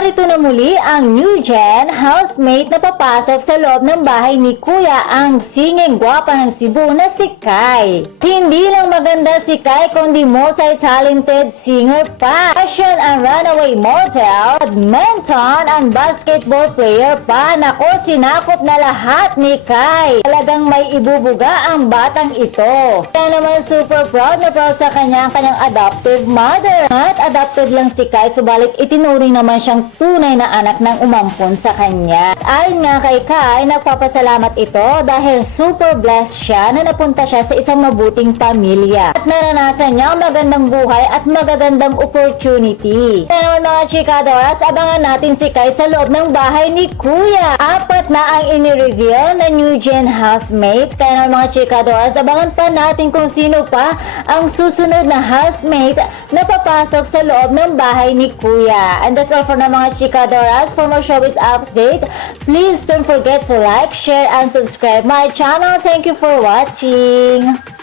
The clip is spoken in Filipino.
narito na muli ang new gen housemate na papasok sa loob ng bahay ni Kuya, ang singing gwapa ng Cebu na si Kai. Hindi lang maganda si Kai kundi multi-talented singer pa. Fashion ang runaway model, badminton ang basketball player pa. Nako, sinakop na lahat ni Kai. Talagang may ibubuga ang batang ito. Kaya naman super proud na proud sa kanyang adoptive mother. At adopted lang si Kai, subalit itinuring naman siyang tunay na anak ng umampon sa kanya. Ayon nga kay Kai, nagpapasalamat ito dahil super blessed siya na napunta siya sa isang mabuting pamilya at naranasan niya ang magandang buhay at magagandang opportunity. Kaya naman mga chikadoras, abangan natin si Kai sa loob ng bahay ni Kuya. 4 na ang inireveal na new gen housemate. Kaya naman mga chikadoras, abangan pa natin kung sino pa ang susunod na housemate na papasok sa loob ng bahay ni Kuya. And that's all for na mga chikadoras. For more showbiz update, please don't forget to like, share, and subscribe my channel. Thank you for watching.